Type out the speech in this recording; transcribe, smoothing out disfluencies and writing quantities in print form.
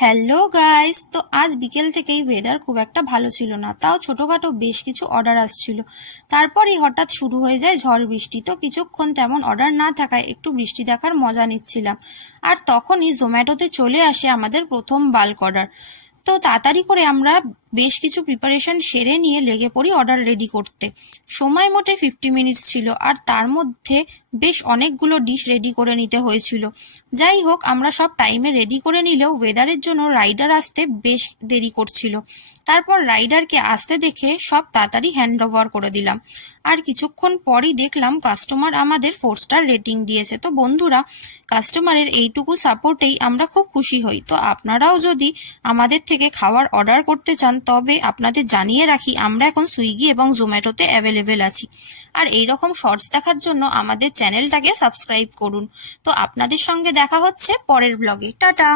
Hello guys, তো আজ বিকেল থেকেই ওয়েদার খুব একটা ভালো ছিল না, তাও ছোটখাটো বেশ কিছু অর্ডার আসছিল। তারপরই হঠাৎ শুরু হয়ে যায় ঝড় বৃষ্টি। তো কিছুক্ষণ তেমন অর্ডার না থাকায় একটু বৃষ্টি দেখার মজা নিচ্ছিলাম। আর তখনই জোম্যাটোতে চলে আসে আমাদের প্রথম বাল্ক অর্ডার। তো তাড়াতাড়ি করে আমরা বেশ কিছু প্রিপারেশন সেরে নিয়ে লেগে পড়ি অর্ডার রেডি করতে। সময় মোটে 50 মিনিটস ছিল, আর তার মধ্যে বেশ অনেকগুলো ডিশ রেডি করে নিতে হয়েছিল। যাই হোক, আমরা সব টাইমে রেডি করে নিলেও ওয়েদারের জন্য রাইডার আসতে বেশ দেরি করছিল। তারপর রাইডারকে আসতে দেখে সব তাড়াতাড়ি হ্যান্ড ওভার করে দিলাম। আর কিছুক্ষণ পরই দেখলাম কাস্টমার আমাদের 4 স্টার রেটিং দিয়েছে। তো বন্ধুরা, কাস্টমারের এইটুকু সাপোর্টেই আমরা খুব খুশি হই। তো আপনারাও যদি আমাদের থেকে খাবার অর্ডার করতে চান, তবে আপনাদের জানিয়ে রাখি আমরা এখন সুইগি এবং জোম্যাটোতে অ্যাভেলেবেল আছি। আর এইরকম শর্টস দেখার জন্য আমাদের চ্যানেলটাকে সাবস্ক্রাইব করুন। তো আপনাদের সঙ্গে দেখা হচ্ছে পরের ব্লগে। টাটা।